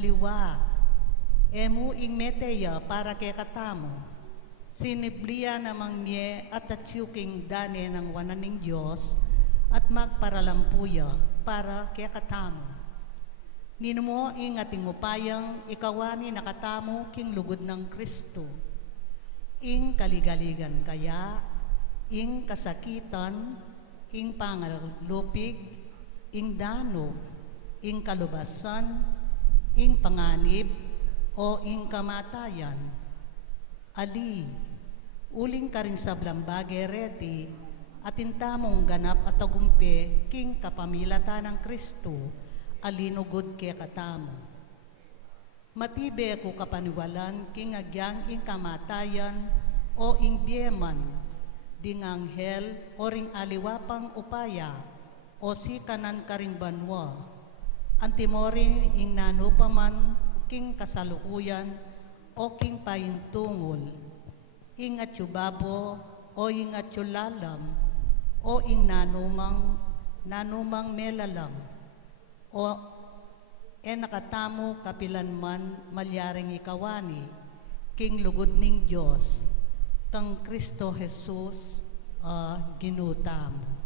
liwa. Emu ing meteya para kay katamo. Sinibliya namang nye at atyuking dane ng wananing Diyos at magparalampuya para kay katamo. Ninumo ing ating upayang ikawani nakatamo king lugod ng Kristo. Ing kaligaligan kaya, ing kasakitan, ing pangalupig, ing danog, ing kalubasan, ing panganib, o ing kamatayan. Ali, uling ka rin sa blambage reti, at intamong ganap at tagumpe, king kapamilata ng Kristo, alinugod kaya katamo. Matibe ko kapaniwalan, king agyang ing kamatayan, o ing bieman, ding anghel, o ring aliwapang upaya, o si kanan karing banwa, antimorin ing nanupaman, king kasalukuyan, o king payintungol, ing atyubabo, o ing atyulalam, o ing nanumang melalam, o nakatamo kapilanman malyaring ikawani, king lugod ning Diyos, kang Kristo Jesus ginutamo.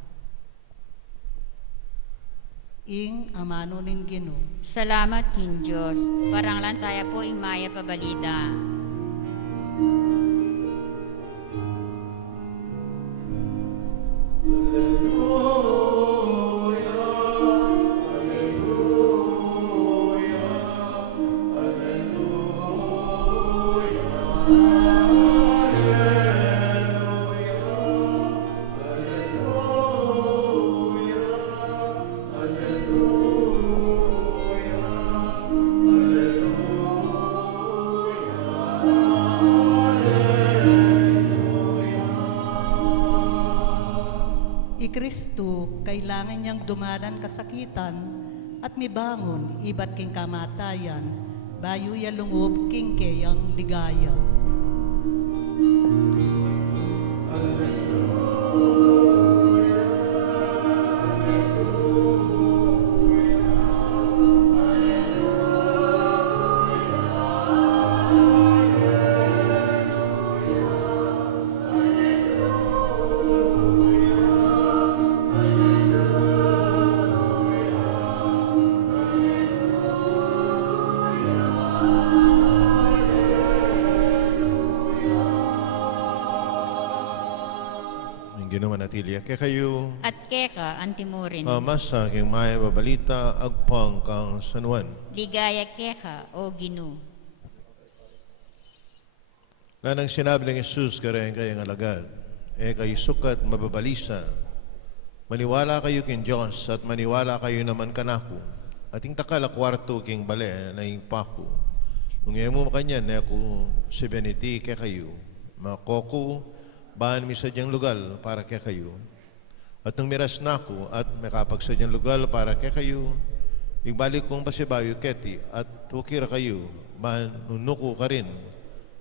Ing amano ning Ginoo. Salamat king Diyos. Parang lang tayo po ing maya pabalida. Kristo, kailangan niyang dumanan kasakitan at mibangon iba't king kamatayan, bayo ya lungob king kayang ligaya. Manatilia kaya kayo At keka antimurin. masa king maya babalita agpang kang sanuan. Ligaya keka o Ginoo. Nanang sinabi ng Jesus kaya kayang alagad, kayo sukat mababalisa, maniwala kayo king Diyos at maniwala kayo naman kanako, at ing takala kwarto king bale na ing pako. Nung mo kanya na ako si Beniti kaya kayo, makoko, baan mi sa diyang lugar para kaya kayo. At nung miras na ako at makapag sa diyang lugar para kaya kayo, ibalik kong basibayo keti at tukira kayo, baan nunuko ka rin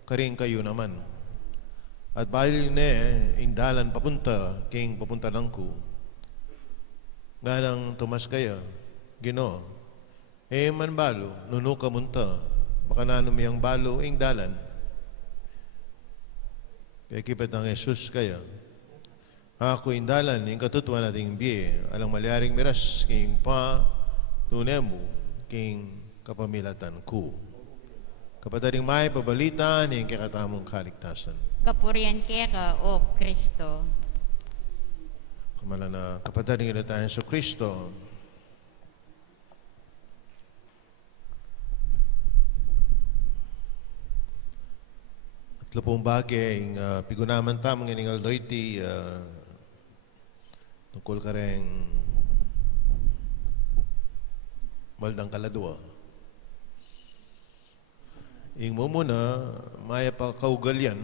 kayo naman. At bahil ne, indalan papunta, king papunta lang ko. Nga nang tumas kaya, Ginoo, man balo, nunuka munta, baka nanumiyang balo, ing dalan. Kaya kipat ng Jesus kaya, ako indalan, yung katutuan nating biye, alang malyaring miras, king pa, tunemu, king kapamilatan ko. Kapataring may pabalitan, yung kakatamong kaligtasan. Kapurian keka o Kristo. Kamala na kapataring ina tayo sa Kristo, lupong bagay ang pigunaman tamang iningal doiti tungkol ka rin maldang kaladwa. Ing mo muna, maya pa kaugal yan,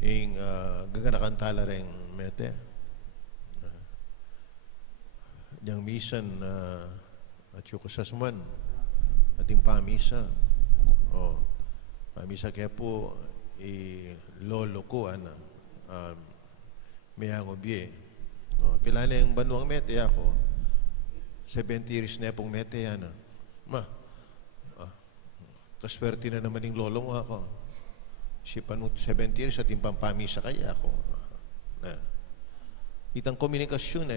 ing gaganakan tala rin mete. Diyang misan at yukasasman, ating pamisa. Pamisa kaya po, lolo ko miyango biye pila na yung banuang mete ako 70 years na pong mete yan Kaswerte na naman yung lolo mo ako. Si panut 70 years at yung pampamisa kaya ako. Na. Itang komunikasyon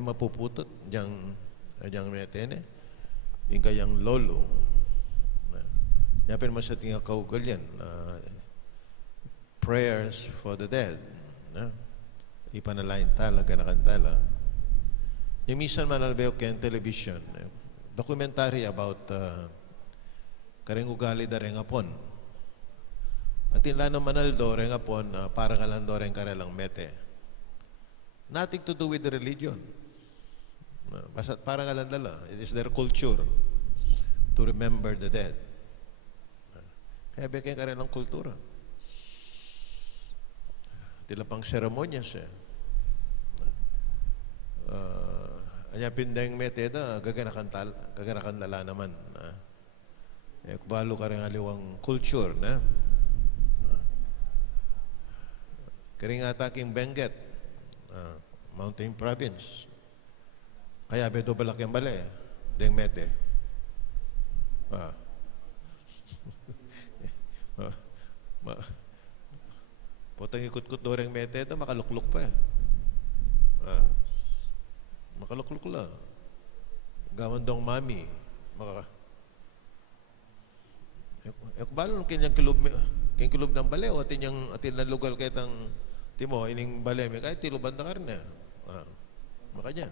mapuputot diyang metene. Yung kayang lolo. Yapin mo sa tingin kaugal yan. Prayers for the dead. Ipanalain tala, ganakantala. Yung minsan manalbeo ken television. Documentary about kareng ugali da rin apon. At inlano manaldo rin apon para kalando rin karelang mete. Nothing to do with the religion. Basta parang alandala. It is their culture to remember the dead. Kaya bigyan ka rin ng kultura. Tila pang seremonyas anya pindeng meteda, gaganakan lala naman. Kubalo ka rin aliwang culture na. Karing ataking Benguet, Mountain Province. Kaya bedo balak yung bala deng mete. Potang ikut-kut doreng mete ito, makalukluk pa makalukluk la. Gawan dong mami. Ekbalo kanyang kilub ng bale o atin na lugal kahit ang timo, ining bale, may kahit tiluban na karne. Makanya.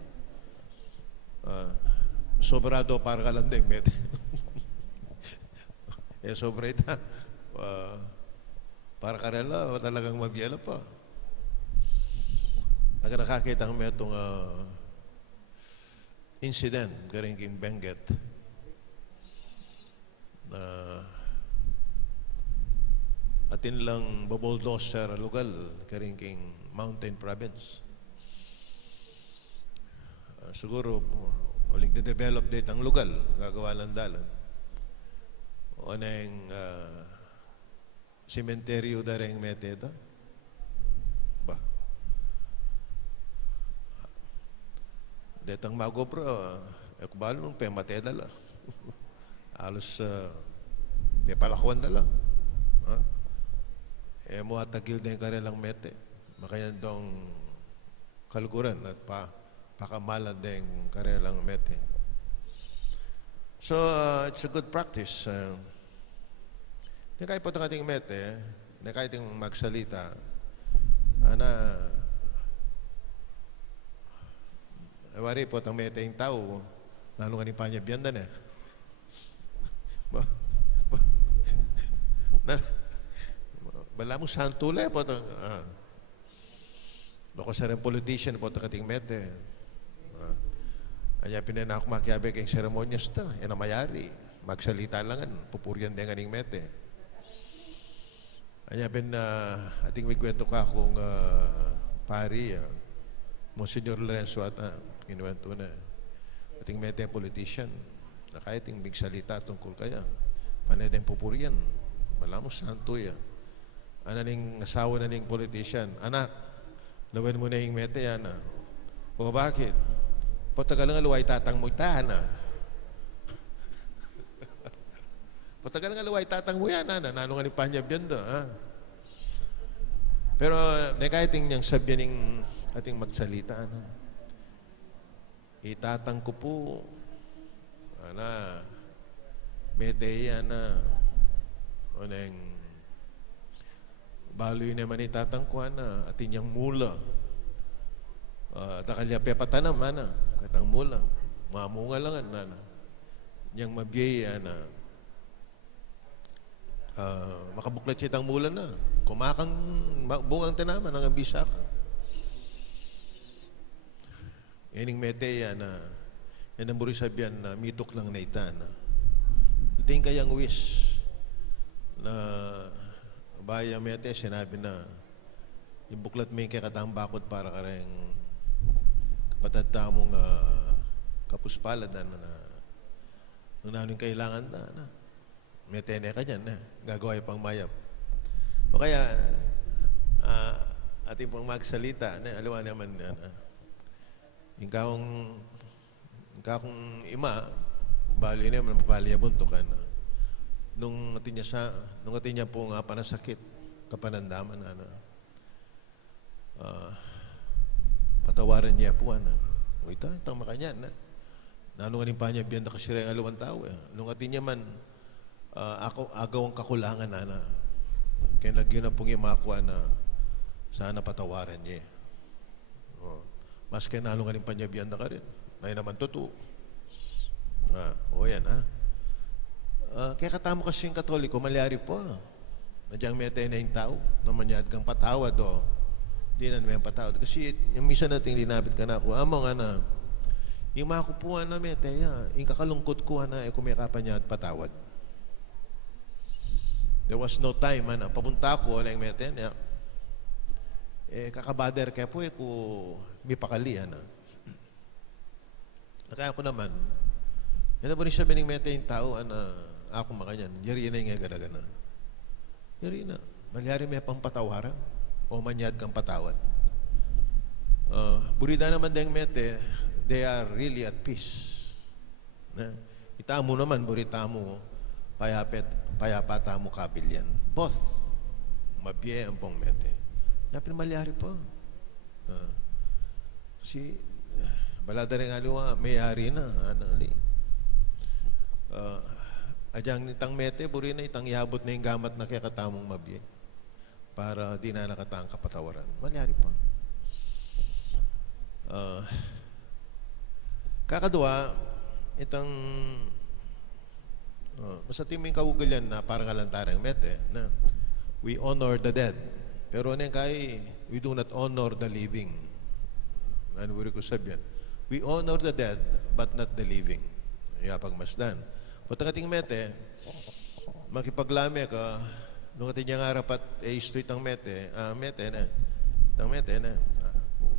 Sobrado para ka lang deng mete. Sobra ita. Para karela, talagang mabiyala pa. Aga nakakita ng metong incident karing king Benguet na atin lang babuldoser lugal karing king Mountain Province. Siguro uling de-develop date ang lugal gagawa ng dalan o na yung sementeryo da rin meteda ba detang magobro ekbalo nung pemateda la alos may palakwan na lang mo atagil din karelang mete makayan dong kalguran at pakamalan din karelang mete. So it's a good practice. Kahit po itong ating mete, kahit yung magsalita, wari po itong mete yung tao, lalo nga ni panyabyandan Bala mo santulay po itong, loko sa rin politician po itong ating mete. Anya pinana ako makiabe kayong seremonyas ta, yan ang mayari. Magsalita langan, pupuryan din nganing mete. Anya pin ating may kwento ka kung pari, Monsignor Lorenzo ata, kinuwento na. Ating mete politician, na kahit yung big salita tungkol kaya, panay din pupuryan. Wala mo santo ya. Ano ning asawa na ning politician, anak, lawan mo na yung mete yan. O bakit? Patagal nga luway tatang mo itahan Patagal nga luway tatang mo yan nano nga ni panyab yan Pero kahit yung sabihin ng ating magsalita itatang ko po mete yan o nang baloy naman itatang ko atin yung mula takalya pepatanam katang mula mamunga lang yang mabiyay makabuklat siya itang mula na kumakang bungang tanaman ang ambisa ka yaning mete yan ang buri sabihan na mitok lang na ita ito yung kayang wish na baya mete sinabi na yung buklat may kakatang bakod para ka rin patadta mong kapuspalad nung namin kailangan may tene ka dyan gagawa yung pang mayap o kaya ating pang magsalita alawa naman yung kakong ima bali naman mapaliyabunto ka nung atin niya po nga panasakit, kapanandaman na patawaran niya po na. O ito, itang makanyan na. Nanunganin pa niya biyan na kasira yung alawang tao. Nung atin niya man, ako agawang kakulangan na. Kaya nagyo na pong imakwa na sana patawaran niya. Mas kaya nanunganin pa niya biyan na ka rin. Ngayon naman totoo. Yan kaya katamo kasi yung Katoliko, malyari po. Nadyang may tayo na yung tao, na manyad kang patawad o. Di na naman patawad. Kasi yung misa natin linabit ka na ako, amo nga na, yung mga kupuan na may tayo, yung kakalungkot ko na, kumikapan niya at patawad. There was no time, papunta ko, wala yung may tayo, kakabader kaya po, kung may pakalian, Kaya ko naman, yan na po rin sabi ng may tayo yung tao, ako makanyan, yari na yung gana-gana. Yari na. Malyari may pang patawaran o manyad kang patawad. Burida naman deng mete, they are really at peace. Itamo naman, burita mo, payapata mo kabilyan. Both. Mabye ang pong mete. Napin malyari po. Kasi, balada rin aliwa, may-ari na. Adyang itang mete, buri na itang iabot na yung gamat na kaya katamong mabye para di na nakatang kapatawaran. Malyari pa. Kakadwa, itang basta timing kaugalyan na parang alantarang mete na we honor the dead. Pero ano yung kay, we do not honor the living. Ano ko sabihin? We honor the dead, but not the living. Yapag masdan. Putang ating mete, makipaglame ka, nung ating niyang harapat, istoy tang mete na.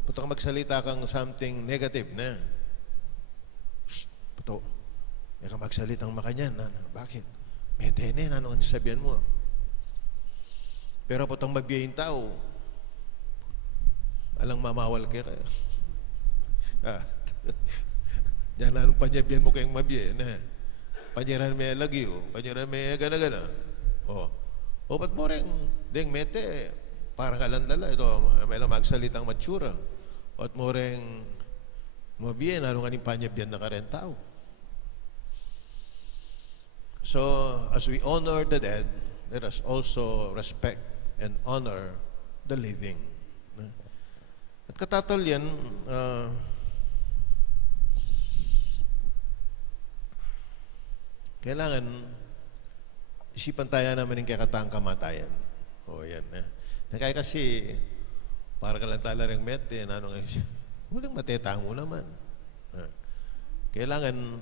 Putang magsalita kang something negative na. Puto, may ka magsalitang makanyan. Bakit? Mete na, ano ang sabihan mo? Pero putang mabiyayin tao, alang mamawal kaya. Diyan na anong panyabihan mo kayong mabiyayin na. Panyaran may lagi panyaran may gana-gana. O ba't mo rin, deng mete, parang alandala, ito, may lang magsalitang matsura. O at mo rin, mabiyan, anong aning panyabihan na karen tao. So, as we honor the dead, let us also respect and honor the living. At katatol yan, kailangan isipan tayo naman yung kakatang kamatayan. Yan. Kaya kasi, para ka lang tala rin mete, walang matetamo naman. Kailangan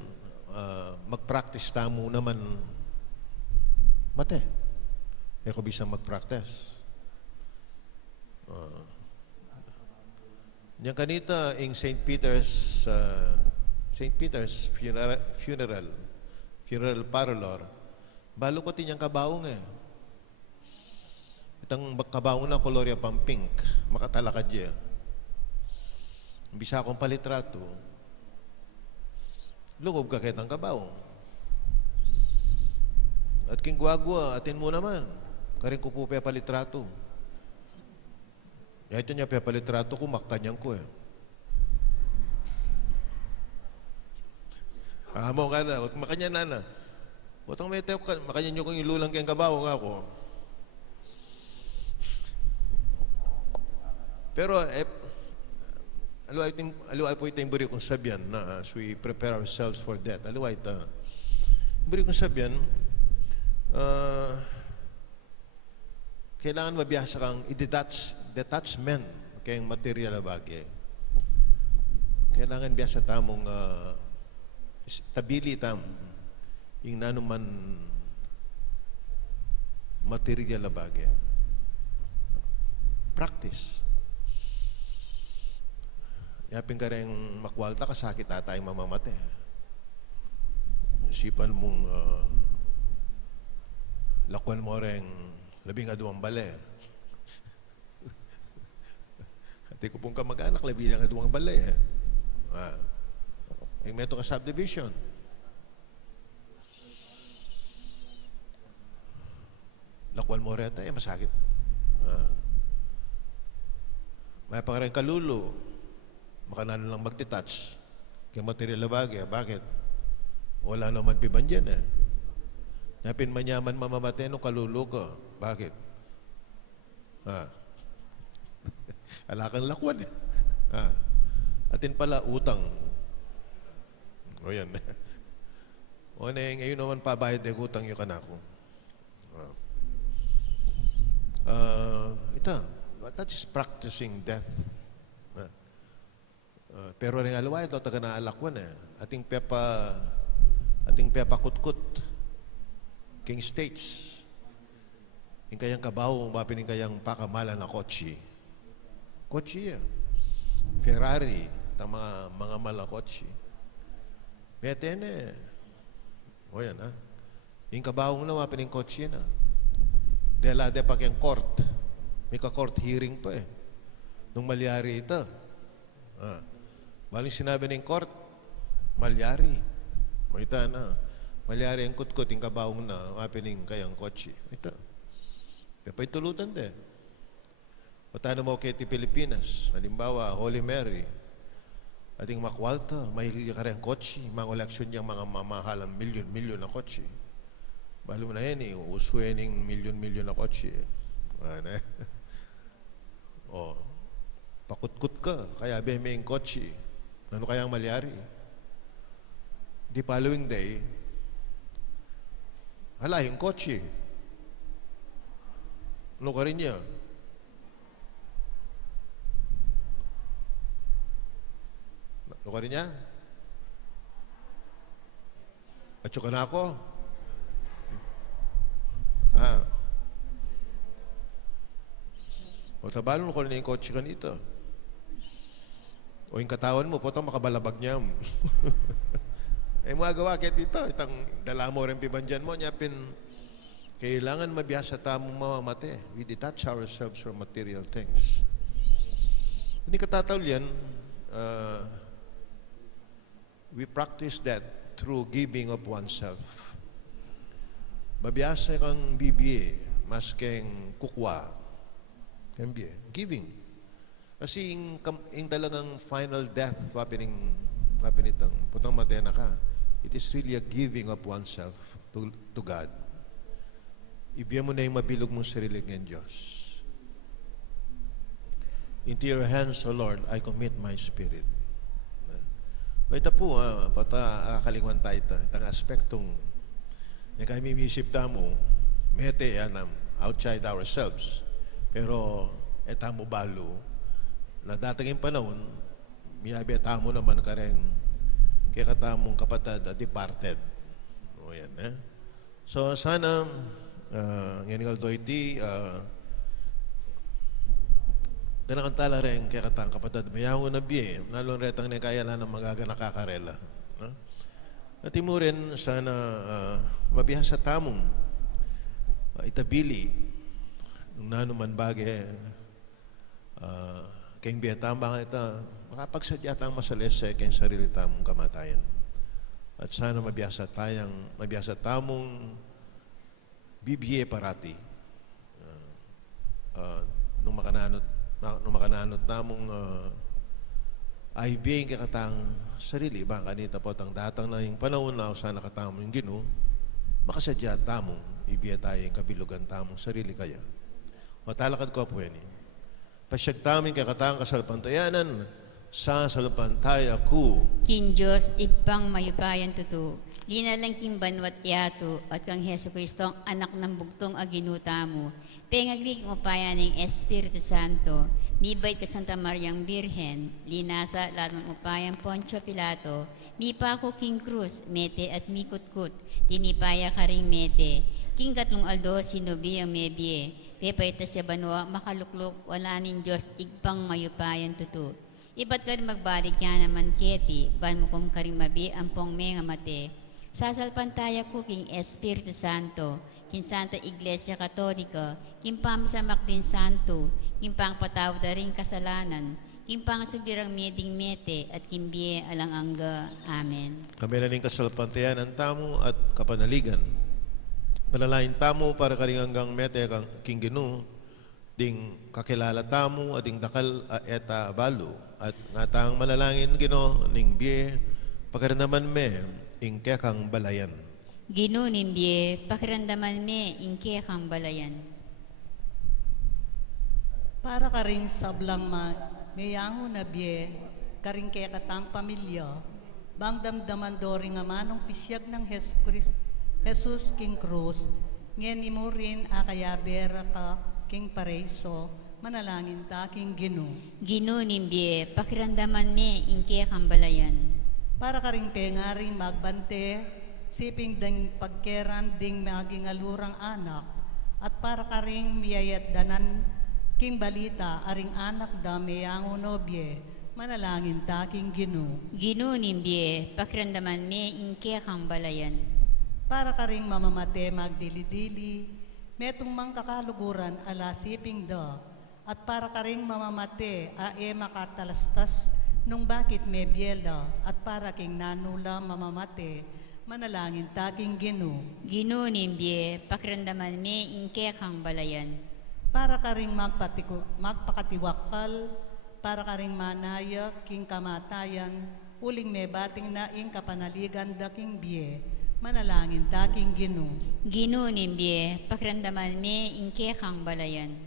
mag-practice tamo naman mate. Kaya ko bisa mag-practice. Yung kanita, in St. Peter's funeral parlor, balo ko tinyang kabaong Itang kabaong na kolorya pang pink, makatalakad siya. Bisa akong palitrato, lugob ka kitang kabaong. At king guagwa, atin mo naman, karing ko po palitrato. Ito niya palitrato ko, makanyang ko Amo ka na, makanya na. Watang may tayo ka, makanya nyo kong ilulang kayong kabaho nga ako. Pero, aluay po itong buri kong sabihan na as we prepare ourselves for death. Aluay ito. Buri kong sabihan, kailangan mabiyasa kang detachment kayong material na bagay. Kailangan biyasa tamong stabilitam yung nanuman material na bagay. Practice. Yapin ka rin makwalta, kasakit tatay mamamate. Isipan mong lakwan mo rin 12 bale. Hati ko pong kamag-anak, 12 bale. Yung meto ka subdivision. lakwan mo reta, masakit. May pa rin kalulo, makanan lang magtitouch. Kaya material na bagay, bakit? Wala naman piban dyan Napin manyaman mamamatay no kalulo ko. Bakit? Alakan lakwan Atin pala utang. O yan. O ngayon naman pabayad ng utang yung kanako. That is practicing death. Pero rin alaway ito, taga naalakwan Ating pepa kutkut. King States. Yung kayang kabaw, mapining kayang pakamalan na kotse. Kotse Ferrari, itang mga malakotse. Metene. O yan Yung kabaw na mapining kotse na. Dela de pa kayang court. May ka-court hearing pa Nung malyari ito. Baling sinabi ng court, malyari. O ito malyari ang kutkot, yung kabaong na, mapining kayang kotse. Ito. Pa'y tulutan din. O tayo mo kay Pilipinas, halimbawa, Holy Mary, ating makwalta, mahili ka rin kotse, mga eleksyon niyang mga mamahalang milyon-milyon na kotse. Balo mo na yan usuin ng milyon-milyon na kotse. Pakutkut ka, kaya may yung kotse. Ano kayang malyari? The following day, hala, yung kotse. Ano ka rin niya? Ano ka rin niya? At ka na ako? O tabalon ko rin yung kotse ka nito. O yung katawan mo, potang makabalabag niya. Magawa kahit ito. Itang dala mo rin pibandyan mo. Nyapin, kailangan mabiyasa tamong mamamate. We detach ourselves from material things. Hindi katataw yan, we practice that through giving of oneself. Mabiyasa kang bibiye, mas keng kukwa. Giving. Kasi yung talagang final death, wapin itang putang matena ka, it is really a giving of oneself to God. Ibigyan mo na yung mabilog mong sarili ng Diyos. Into your hands, O Lord, I commit my spirit. Ito po, akakalingwan tayo ito. Itang aspektong yung kami misip tamo, mete yan outside ourselves. Pero, etamo balo, na dating panahon, miyabi tamo naman ka rin kaya katamong kapatid departed. O yan, So, sana, ngayon kaldo iti, danakantala rin kaya katang kapatid, mayaw na biye, nalong retang na kaya lang ng magaga nakakarela. At rin, sana, mabiha sa tamong, itabili, nung nanuman bagay, kayong biya tama ito, makapagsadya tang masalese kayong sarili tamong kamatayan. At sana mabiyasa tamong bibiye parati. Nung makananot namong ay biyeng kakatang sarili, ba kanita po tang datang na yung panahon na sana katamong yung Ginoo, makasadya tamong ibiya tayo yung kabilugan tamong sarili kaya. O talakad ko po yan Pasyag taming kakatang kasalpantayanan sa salpantaya ko. King Diyos, ipang mayupayan tutu. Linalang king banwat yato at kang Heso Kristo ang anak ng bugtong aginuta mo. Pengaglig upayan ng Espiritu Santo. Mibait ka Santa Mariang Birhen. Linasa lahat ng upayan Poncio Pilato. Mipako King Cruz, mete at mikutkut. Tinipaya ka ring mete. King Katlong Aldo, sinubi ang mebie. Pepayta siya banwa, makalukluk, wala ning Diyos, igpang mayupayan tutu. Iba't ka rin magbalik yan naman keti, ban mo kong karing mabi, ampong may nga mate. Sasalpantaya ko king Espiritu Santo, king Santa Iglesia Katolika, king pamasamak din Santo, king pangpatawad rin kasalanan, king pangasubirang meding mete, at king biye alang angga. Amen. Kami na rin kasalpantayan ang tamo at kapanaligan. Panalain tamo para karing hanggang mete kang king Ginu, ding kakilala tamo at ding dakal eta balo at ngatang manalangin Gino ning biye pagkaranaman me ing kekang balayan. Gino nimbye, pakiramdaman me ingke kang balayan. Para ka rin sablang mayango na biye, karing kaya katang pamilya, bang damdaman dori nga manong pisyag ng Jesus King Cruz, ngayon mo rin akayabera ka King Paraiso, manalangin ta King Gino. Gino nimbye, pakiramdaman me ingke kang balayan. Para ka rin pengaring magbante, siping ding pagkeran ding maging alurang anak, at para ka rin miyayat danan King balita, aring anak da mayango nobye, manalangin ta King Gino. Gino nimbye, pakiramdaman me ingke kang balayan. Para ka ring mamamate magdili-dili, metong mang kakaluguran ala siping da, at para ka ring mamamate ae makatalastas nung bakit may biela, at para king nanula mamamate, manalangin ta King Gino. Gino nimbye, pakiramdaman me ingke kang balayan. Para ka ring magpakatiwakal, para ka ring manaya King kamatayan, uling may bating na ing kapanaligan da King biye, manalangin ta King Gino. Gino nimbye, pakiramdaman me ingke kang balayan.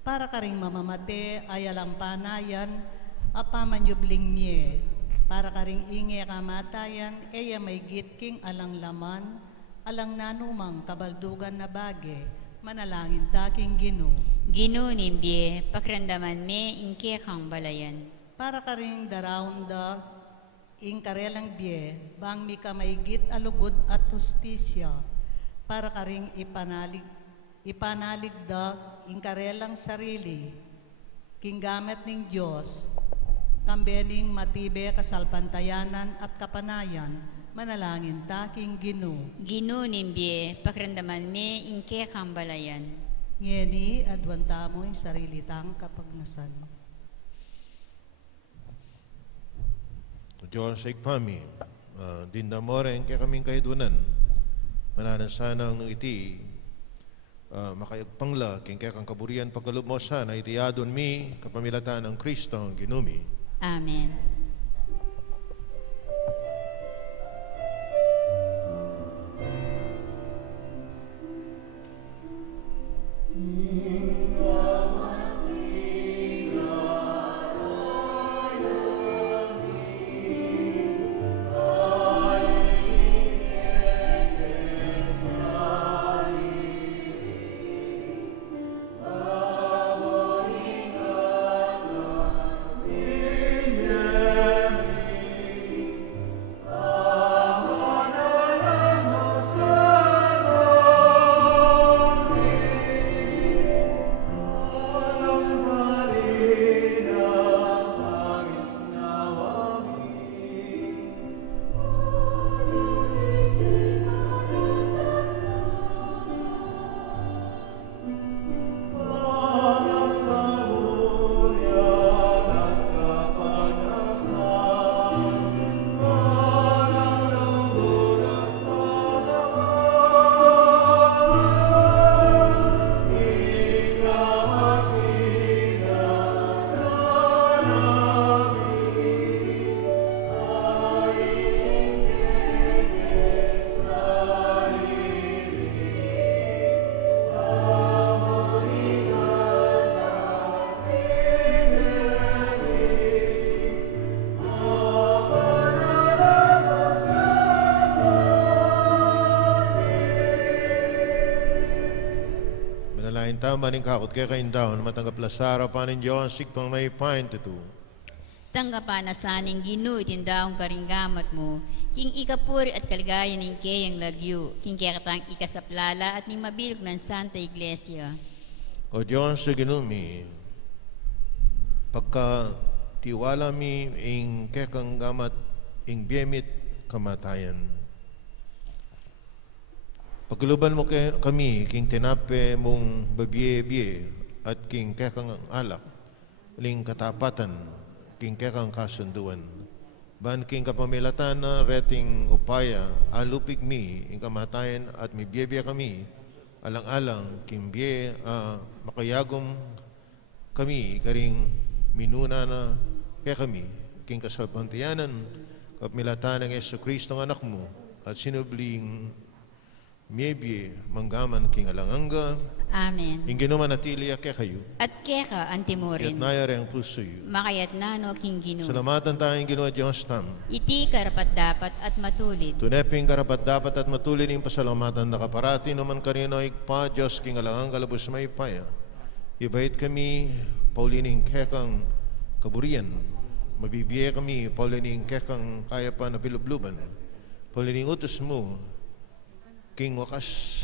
Para ka ring mamamate ay alampanayan, apamanyubling miye. Para ka ring inge kamatayan, eya may gitking alang laman, alang nanumang kabaldugan na bage, manalangin ta King Gino. Gino nimbye, pakiramdaman me ingke kang balayan. Para ka ring darawon da, ing karelang biye, bang mi kamaygit alugod at justisya. Para ka ring ipanalig da, ing karelang sarili, king gamit ning Diyos, kambening matibe kasalpantayanan at kapanayan, manalangin ta King Gino. Gino nimbye, pakiramdaman me ingke kang balayan. Ngeni adwanta mo yung sarili tang kapagnasan. Diyos sa ikpami, dindamore kaya kaming kahidunan, mananasanang nung iti, makayagpangla, kaya kang kaburian pagkalup mo sana, iti adon mi, kapamilatan ng Kristo ang ginumi. Amen. Maning kakot kaya kain daw na matanggap lasara panin Diyos sikpang may pain tutu. Tanggapan na saning Gino itindaong karinggamat mo, king ikapuri at kaligayan ng kayang lagyo, king kaya katang ikasaplala at ning mabilog ng Santa Iglesia. O Diyos sa ginumi, pagka tiwala mi ing kekang gamat ing biyemit kamatayan. Pagluban mo kami, king tinape mong babiye-biye at king kekang alak, ling katapatan, king kekang kasunduan. Ban king kapamilatan na reting upaya, alupig mi, ing kamatayan at mi biye kami, alang-alang kimbye makayagom kami karing minuna na kaya kami king kasalpantiyanan kapmilatan ng Yesu Kristo ng anak mo at sinubling miyebye manggaman king alanganga Amen. ing ginumanatili kaya kayo At keka ang at timurin, nayari ang puso yu. makayat nano king ginu. Salamatan tayong ginawa Diyos tam. Iti karapat dapat at matulid. Tuneping karapat dapat at matulin yung pasalamatan na kaparati naman karino ikpa Diyos king alangang kalabos may paya. Ibait kami paulining kekang kaburian. Mabibiye kami paulining kekang kaya pa na pilubluban. Paulining utos mo king wakas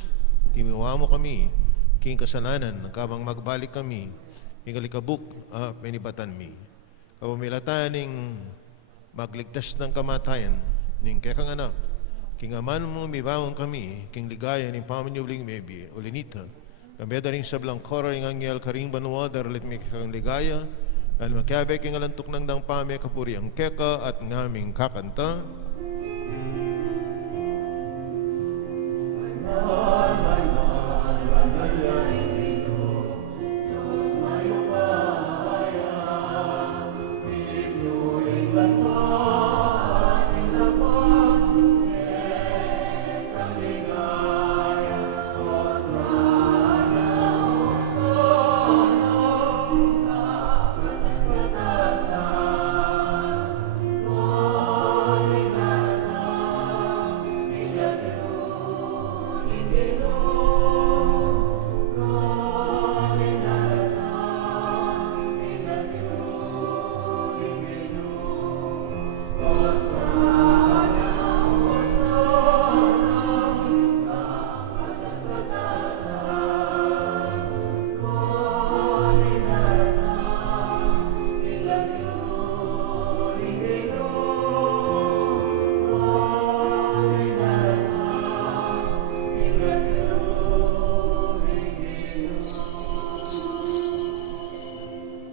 timiwa mo kami king kasalanan kabang magbalik kami king alikabuk penibatan mi. Kapamilatan ning magligtas ng kamatayan ning kekang anak king aman mo mibawang kami king ligaya ning pamanyubling mebi ulinita kambeda ring sablang kora ring angyal karing banwa daralit mi kekang ligaya al makyabe king alantok ng dang pame kapuri ang keka at ngaming kakanta.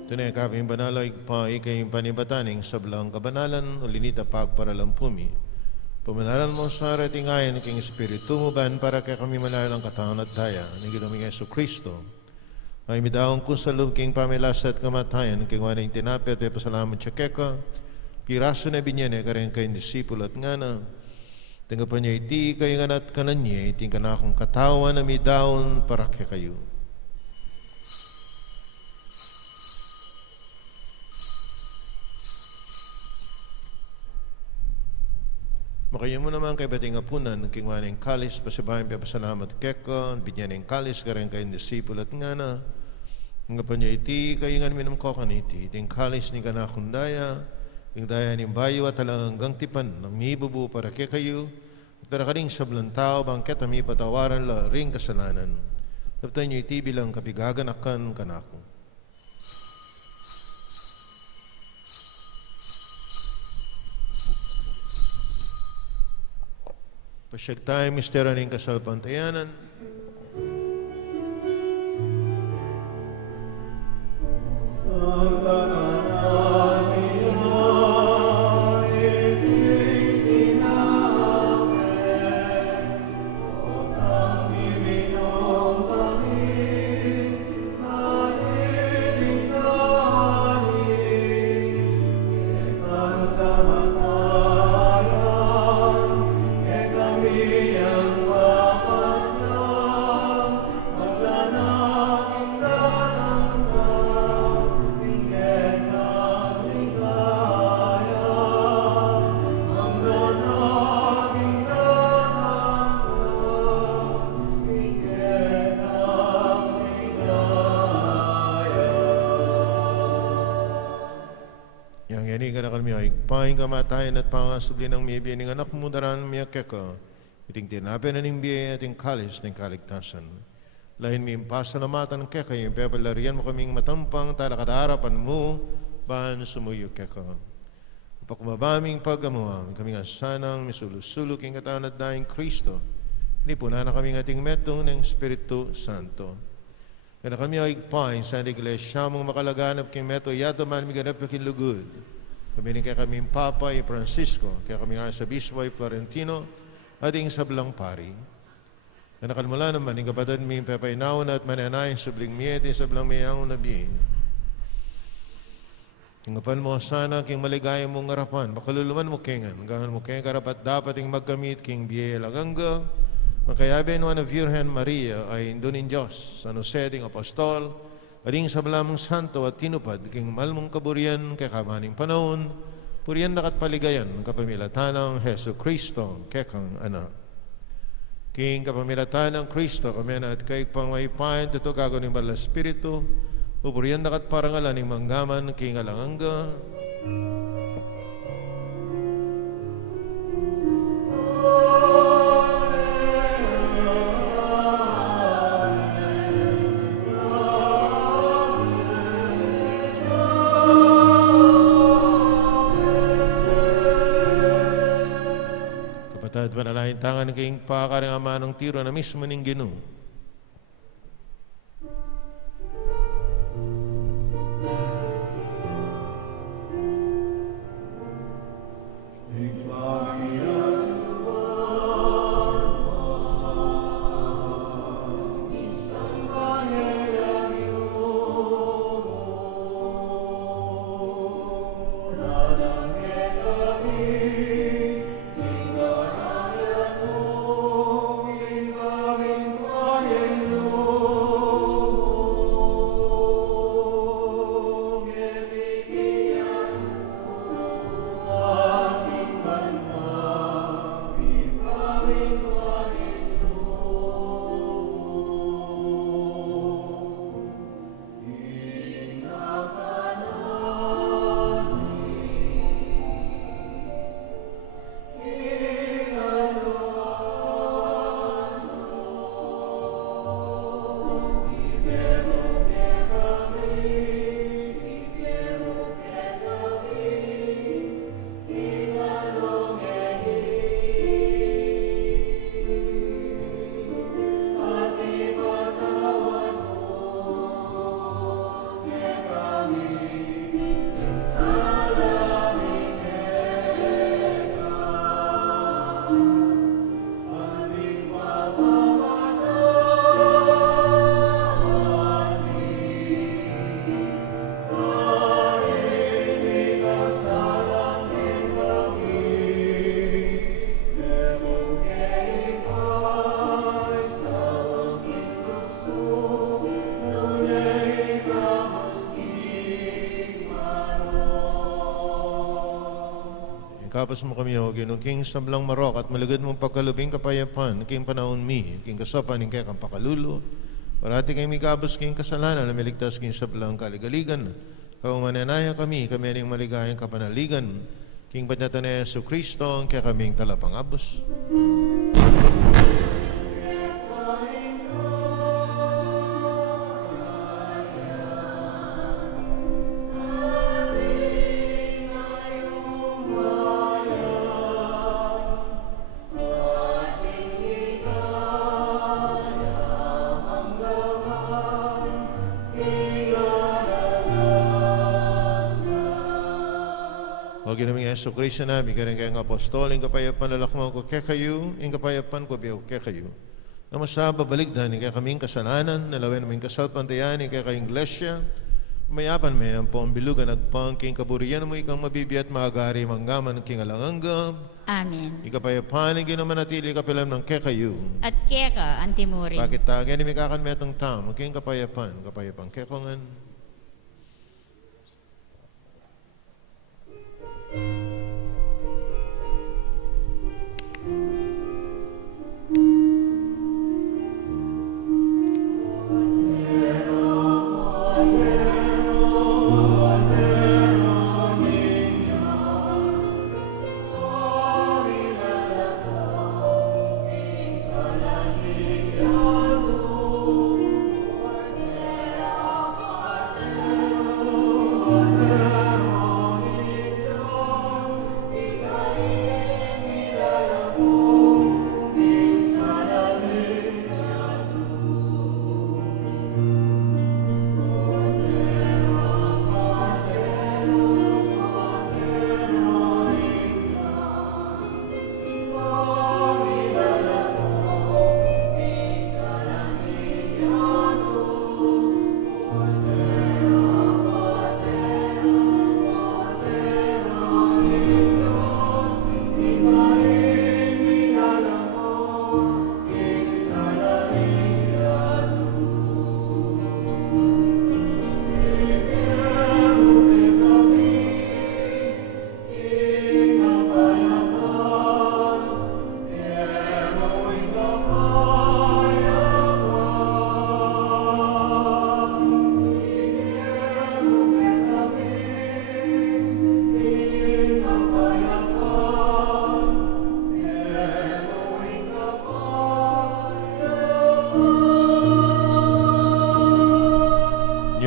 Tunay kaping banaloy pa ikay panibataning sablang kabanalan ulinita pagparalampumi. Pumanalan mo sa ratingayan king Espiritu mo ban para kay kami manalang katawan at daya ni Ginoong Yesu Kristo. Ay midaong kung sa loob king pamilas at kamatayan king wanang tinapit at pasalamat siya keka piraso na binyane kareng kay disipulo at ngana. Tengah pa niya iti kayo nga at kananya iti kanakong katawan na midaon para kay kayo. Makayo mo naman kay bating apunan, king waneng kalis, pasibahin pa pasalamat keko, binyan ng kalis, kareng kay disipul at nga na, nga pa niya iti, kayo nga minum ko kaniti, iting kalis ni kanakundaya, yung daya ni bayo at talangang tipan, ng mibubu para kay kayo, at para karing sablang tao, bangket ami patawaran la ring kasalanan. Tapos niyo iti bilang kapigaganakan kanako. Pasyag tayo, mistero ng kasalpantayanan. Paing kamatayan at pangasubli ng miye ng anak mo daran miya keka, iting tinapin na ng biye ating kalis ng kaligtasan. Lahin mi pasalamatan ng keka, yung pepalarian mo kaming matampang talakadarapan mo, bahan sumuyo keka. Pakumabaming pagamuha, kaming asanang misulusulok yung katawan at daing Kristo, hindi po na kaming ating metong ng Espiritu Santo. Kaya kami ay paing sa iglesia mong makalaganap king meto, yato man miganap na kinlugod. Kami kaya kaming Papa ay Francisco, kaya kami nga sa Bispo ay Florentino, ating sablang pari. Kanakalmula naman, yung kapatid mi, pepainaw na at mananayin sa bling miyete sa blang miyaw na biye. Yung kapan mo sana, king maligaya mong ngarapan, makaluluman mo kingan, hanggang mo kingan karapat dapat yung magkamit, king biye lagangga, makayabin mo na Virgen Maria ay indunin Diyos, sa nuseding apostol, ading sa balamang santo at tinupad, king malmong kaburian, kay kamaning panahon, puriyan nakat paligayan, ng kapamilatanang Heso Kristo, kekang anak. King kapamilatan ng Kristo, kami na at kay pangmaypayan, tuto gago ng Banal Espiritu, pupuriyan nakat parangalan ng manggaman, king alanganga. At panalahin tangan ng king pakaring ama ng tiro na mismo ning Ginoo. Kapos mo kami o Ginoo, king sablang marok at malagad mong pagkalubing kapayapan, king panahon mi, king kasapan, king kaya kang pakalulo, parati kay mi kapos king kasalanan, na miligtas king sablang kaligaligan, kung mananaya kami aning maligayang kapanaligan, king panyatan na Yesu Kristo, kaya kaming talapang abos. O ginaming Yesu Kristo namin, ganang kayang apostol, yung kapayapan lalakmaw ko kaya kayo, yung kapayapan ko biyaw kaya kayo. Na masaba baligdan, yung kaya kaming kasalanan, nalawin naming kasalpantayan, yung kaya kayong iglesia, mayapan may ang po ang bilugan, nagpang king kaburiyan mo, ikang mabibiyat, magagari, manggaman, king alanganga. Amen. Yung kapayapan, yung ginamanatili, kapilam ng kaya kayo. At keka, antimurin. Bakit tagay, ni mikakan metong tam, king kapayapan kaya kongan.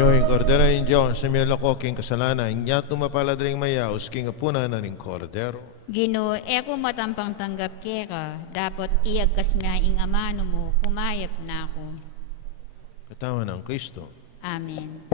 Ginoong Kordero in Diyos, sa milako king kasalanan, niya tumapaladring mayaos, king apuna na ning Kordero. Ginoo, eko matampang tanggap keka, dapat iagkas nga ing amano mo, kumayap na ako. Katawan ng Kristo. Amen.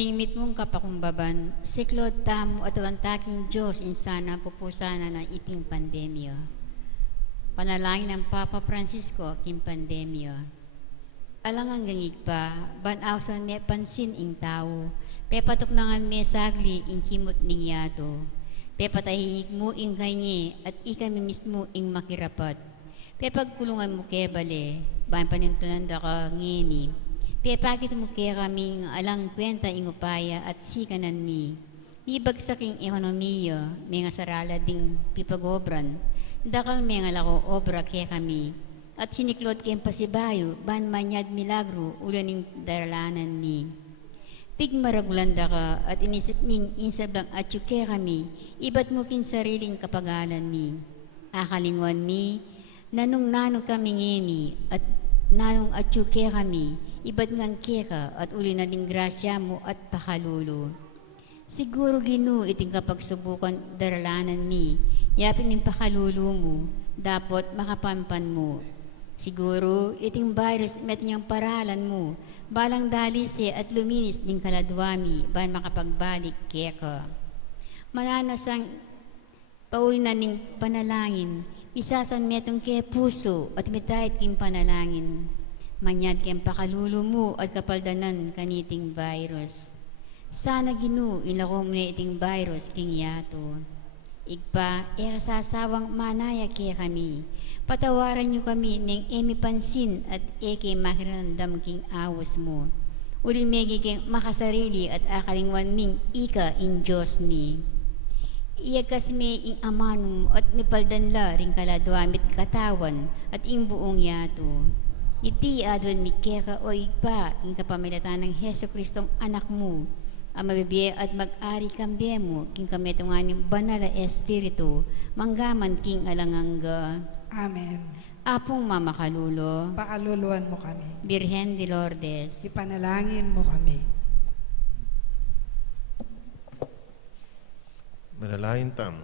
Kingmit mong kapakumbaban, siklod tamo at taking Diyos insana pupusana ng iping pandemya. Panalangin ng Papa Francisco king pandemya. Alang ang gangig pa, banawsan me pansin ing tao, pepatok nangan me sagli ing kimot ning yato. Pepatahihik mo ing kanye at ikami mismo ing makirapat. Pepagkulungan mo kebale, bahan panintunan da ka ngeni. Pepakit mo kaya kaming alang kwenta ing upaya at sikanan mi. Ibagsak ing ekonomiya, mga sarala ding pipagobran. Dakal mga lako obra kaya kami. At siniklod kayong pasibayo, ban manyad milagro, ulan ing daralanan mi. Pigmaragulanda ka at inisip ming insablang at kaya kami, iba't mo kin sariling kapagalan mi. Akalingwan mi, nanong kami ngeni at nanong at kaya kami, iba't ngang keka at uli na ding grasya mo at pakalulo. Siguro Ginoo iting kapagsubukan daralanan mi, yapin ng pakalulo mo, dapat makapampan mo. Siguro, iting virus met niyang paralan mo, balang dalisi at luminis din kaladwami, ban makapagbalik keka. Mananasang paulinan ning panalangin, isasan metong ke puso at mitahit king panalangin. Manyad kem pakalulo mo at kapaldanan kaniting virus. Sana Ginu ilakom na iting virus king yato. Igpa, kasasawang manaya kaya kami. Patawaran niyo kami ng emi pansin at eke makiramdam king awas mo. Uli megi king makasarili at akalingwan ming ika in Diyos mi. Iyagas mi ing amanum at nipaldanla ring kaladwamit katawan at ing buong yato. Iti adwan mi keka o igpa ing kapamilatan ng Heso Kristong anak mo. Ang mabibiye at mag-ari kambye mo, king kami tunganing banal na espiritu, manggaman king alangangga. Amen. Apong Mama Kalulo, Pakaluluan mo kami. Birhen de Lourdes, Ipanalangin mo kami. Manalangin tam.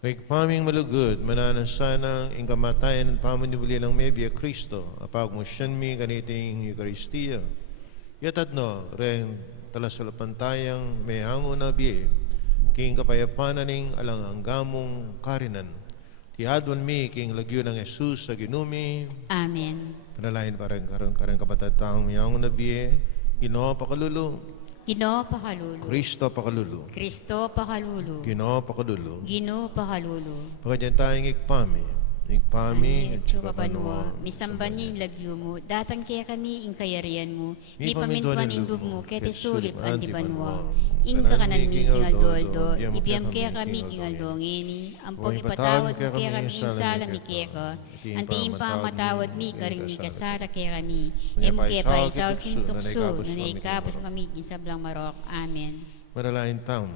Kay paming malugod, mananasana ang kamatayan at pamanibuli ng Mebia Kristo, apag mo siyan mi kaniting Eucharistia. Yatad no, ren talasalapantayang may hango na biye, king kapayapanan alang anggamong karinan. Tihadwan mi king lagyo ng Jesus sa ginumi. Amen. Panalain parang karang kapatatang may hango na biye, Ginoo Pakalulu, Ginoo Pakalulo, Kristo Pakalulu, Kristo Pakalulo, Ginoo Pakalulu. Ginoo Pakalulo. Pagkadyan tayong igpami, at Chukabanwa, misamban niya yung lagyo mo, datang kaya kami ing kayarian mo, mi pamintuan ing lub mo, kete sulit antibanwa. Ing kakanan mi ing aldoldo, ibiyam kaya kami ing aldongeni, ampong ipatawad mo kaya kami ing sala mi kaya antiing pa matawad mi karing mi kasara kaya kami, emo kaya pa isaw king tukso, na naikabos kami ing sablang marok. Amen. Manalain tam,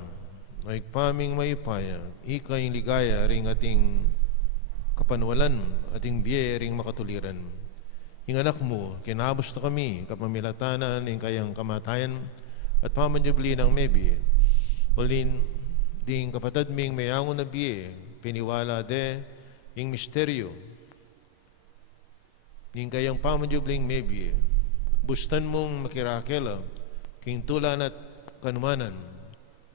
igpaming mayupaya, ika yung ligaya ring ating kapanwalan ating biye ring makatuliran. Ing anak mo, kinabos na kami, kapamilatanan, ing kayang kamatayan, at pamanjubli ng mebi. Ulin, ding kapatad ming mayangon na biye, piniwala de, ing misteryo, ing kayang pamanjubling mebi, bustan mong makirakela, king tulan at kanumanan,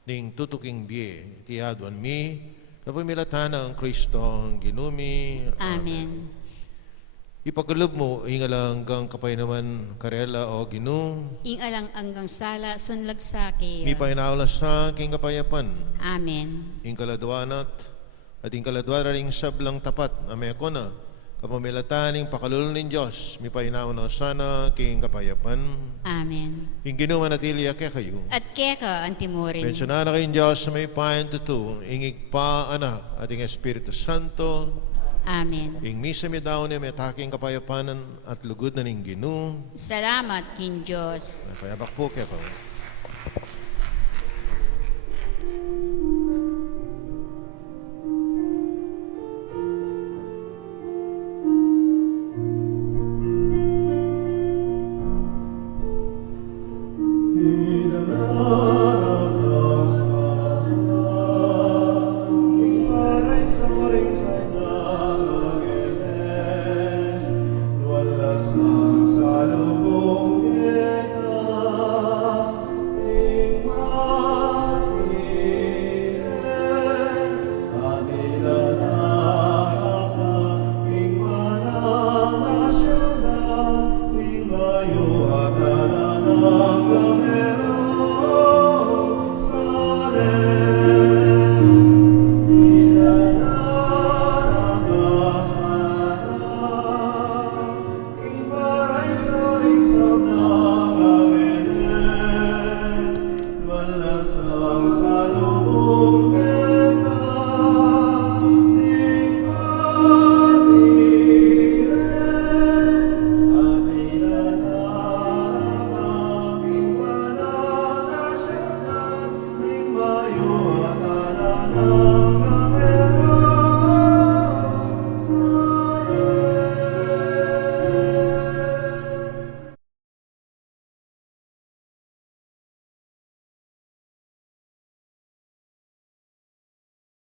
ding tutuking biye, tiyadwan mi, kapamilatan ang Kristo ang ginumi. Amen. Ipagkaloob mo, ingalang kang kapay naman karela o ginu. Ing alang anggang sala, sunlag saki. Mi painaulas sa aking kapayapan. Amen. Ing kaladwanat at ing kaladwara ring sablang tapat na may na kapamilatan ing pakalulong ng Diyos. Mi painaulas sana king kapayapan. Amen. Ing ginuman at iliya kayo. At keka ang timurin. Pensyonan na kayong Diyos sa may payan tutu, ingig pa anak at ing Espiritu Santo. Amen. Ing misa mi daw ni may taking kapayapanan at lugod na ning ginu. Salamat kin Diyos. Payabak po kayo. Songs